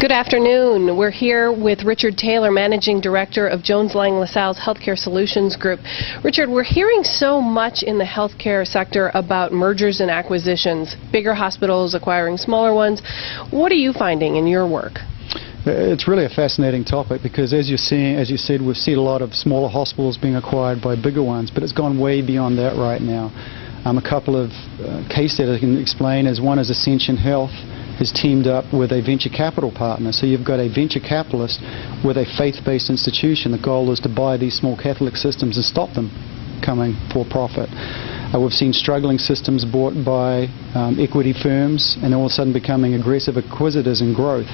Good afternoon. We're here with Richard Taylor, Managing Director of Jones Lang LaSalle's Healthcare Solutions Group. Richard, we're hearing so much in the healthcare sector about mergers and acquisitions, bigger hospitals acquiring smaller ones. What are you finding in your work? It's really a fascinating topic because, as you said, we've seen a lot of smaller hospitals being acquired by bigger ones, but it's gone way beyond that right now. A couple of case studies I can explain is one is Ascension Health has teamed up with a venture capital partner. So you've got a venture capitalist with a faith-based institution. The goal is to buy these small Catholic systems and stop them coming for profit. We've seen struggling systems bought by equity firms and all of a sudden becoming aggressive acquisitors in growth.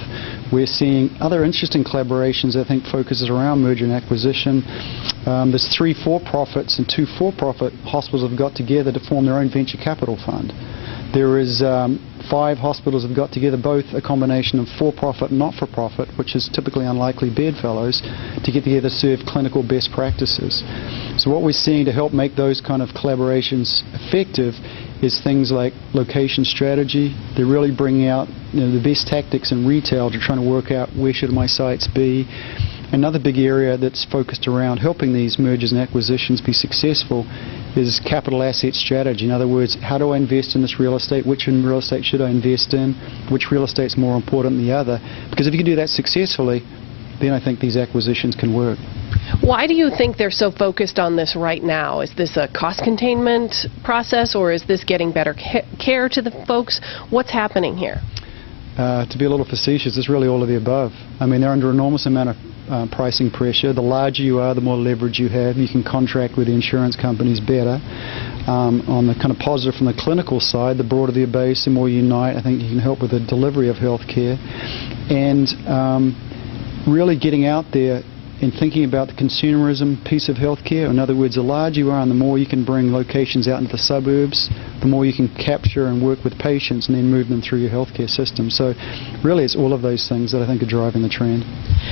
We're seeing other interesting collaborations, I think, focuses around merger and acquisition. There's 3 for-profits and 2 for-profit hospitals have got together to form their own venture capital fund. There is 5 hospitals have got together, both a combination of for-profit and not-for-profit, which is typically unlikely bedfellows, to get together to serve clinical best practices. So what we're seeing to help make those kind of collaborations effective is things like location strategy. They're really bringing out the best tactics in retail to try to work out where should my sites be. Another big area that's focused around helping these mergers and acquisitions be successful is capital asset strategy. In other words, how do I invest in this real estate? Which real estate should I invest in? Which real estate is more important than the other? Because if you can do that successfully, then I think these acquisitions can work. Why do you think they're so focused on this right now? Is this a cost containment process, or is this getting better care to the folks? What's happening here? To be a little facetious, it's really all of the above. I mean, they're under enormous amount of pricing pressure. The larger you are, the more leverage you have. You can contract with the insurance companies better. On the kind of positive from the clinical side, the broader the base, the more you unite, I think you can help with the delivery of health care. And really getting out there and thinking about the consumerism piece of healthcare. In other words, the larger you are and the more you can bring locations out into the suburbs, the more you can capture and work with patients and then move them through your healthcare system. So really it's all of those things that I think are driving the trend.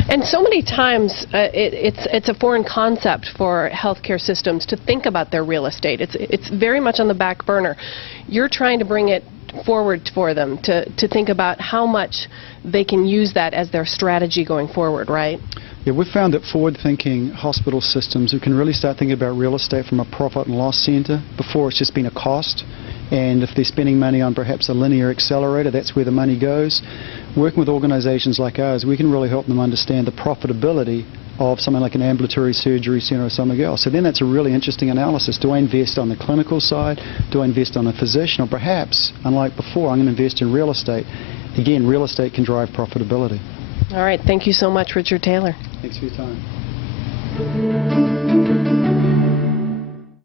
And so many times it's a foreign concept for healthcare systems to think about their real estate. It's very much on the back burner. You're trying to bring it forward for them to think about how much they can use that as their strategy going forward, right? Yeah, we've found that forward-thinking hospital systems who can really start thinking about real estate from a profit and loss center. Before, it's just been a cost, and if they're spending money on perhaps a linear accelerator, that's where the money goes. Working with organizations like ours, we can really help them understand the profitability of something like an ambulatory surgery center or something else. So then that's a really interesting analysis. Do I invest on the clinical side? Do I invest on a physician? Or perhaps, unlike before, I'm going to invest in real estate. Again, real estate can drive profitability. All right. Thank you so much, Richard Taylor. Thanks for your time.